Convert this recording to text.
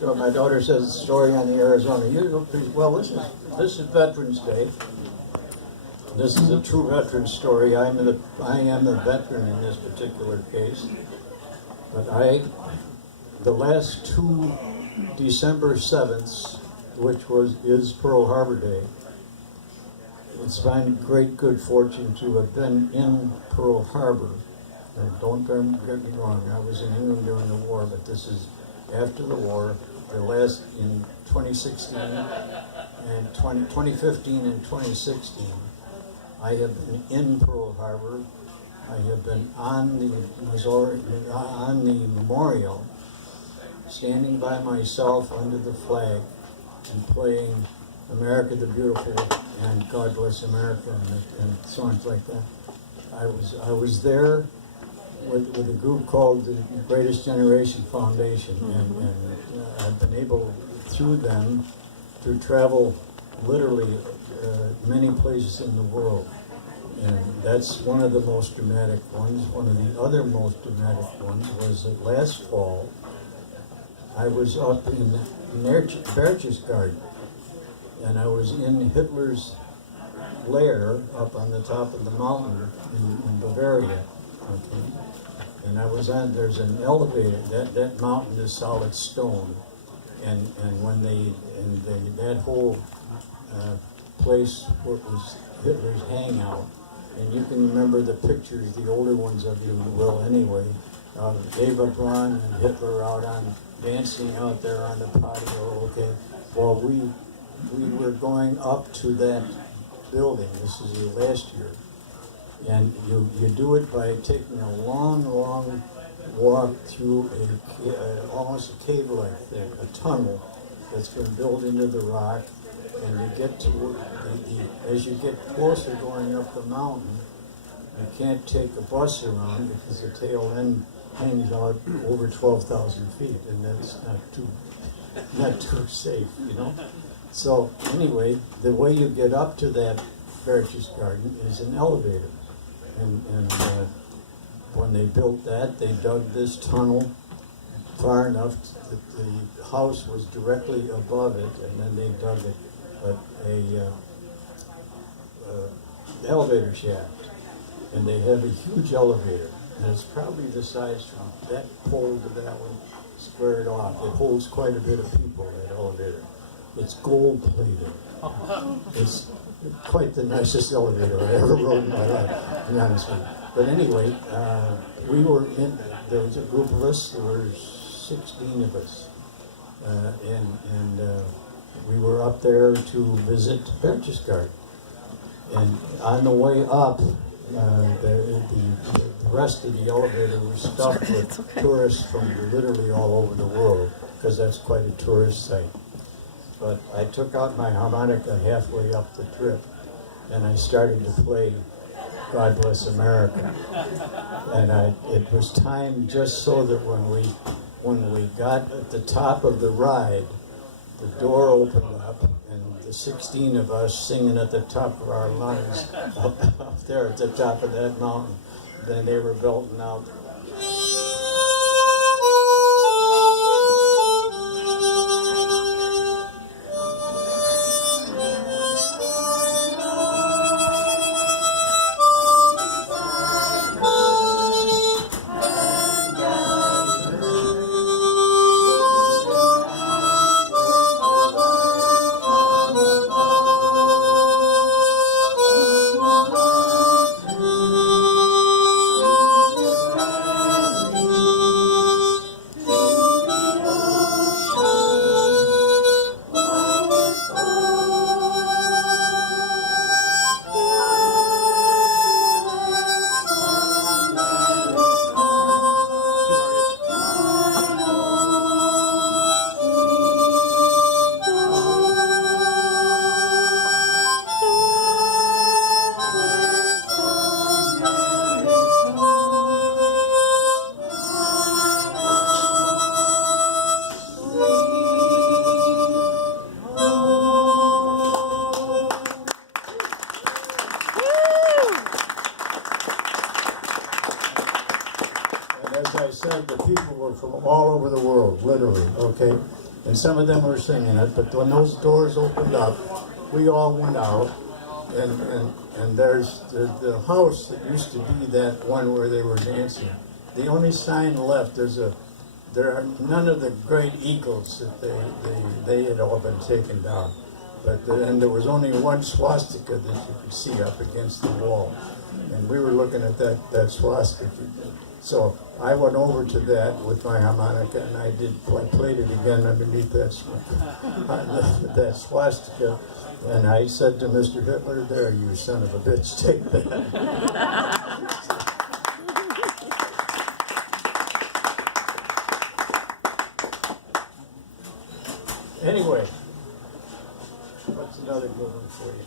So my daughter says a story on the Arizona. Well, this is Veterans Day. This is a true veteran story. I am the veteran in this particular case. But the last two December 7th, which is Pearl Harbor Day, it's my great good fortune to have been in Pearl Harbor. And don't get me wrong, I was in England during the war, but this is after the war. The last in 2016 and 2015 and 2016, I have been in Pearl Harbor. I have been on the memorial, standing by myself under the flag and playing America the Beautiful and God Bless America and songs like that. I was there with a group called the Greatest Generation Foundation, and I've been able through them to travel literally many places in the world. And that's one of the most dramatic ones. One of the other most dramatic ones was that last fall, I was up in Berchtesgaden, and I was in Hitler's lair up on the top of the mountain in Bavaria. Okay. And I was there's an elevator, that mountain is solid stone. And when that whole place was Hitler's hangout, and you can remember the pictures, the older ones of you will anyway, Eva Braun and Hitler out on dancing out there on the patio. Okay, well we were going up to that building. This is the last year, and you do it by taking a long walk through almost a cave-like thing, a tunnel that's been built into the rock. And you get to as you get closer going up the mountain, you can't take a bus around because the tail end hangs out over 12,000 feet, and that's not too safe, you know. So anyway, the way you get up to that Berchtesgaden is an elevator, and when they built that, they dug this tunnel far enough that the house was directly above it, and then they dug a elevator shaft, and they have a huge elevator, and it's probably the size from that pole to that one squared off. It holds quite a bit of people, that elevator. It's gold plated. It's quite the nicest elevator I ever rode in my life, to be honest with you. But anyway, there was a group of us, there were 16 of us, and we were up there to visit Berchtesgaden. And on the way up, the rest of the elevator was stuffed with tourists from literally all over the world, because that's quite a tourist site. But I took out my harmonica halfway up the trip, and I started to play God Bless America. And it was timed just so that when we got at the top of the ride, the door opened up, and the 16 of us singing at the top of our lungs up there at the top of that mountain, then they were belting out. As I said, the people were from all over the world, literally, okay? and some of them were singing it, but when those doors opened up, we all went out, and there's the house that used to be that one where they were dancing. The only sign left, there are none of the great eagles that they had all been taken down. And there was only one swastika that you could see up against the wall. And we were looking at that swastika. So I went over to that with my harmonica, and I played it again underneath that swastika. And I said to Mr. Hitler, "There, you son of a bitch, take that." Anyway, what's another good one for you?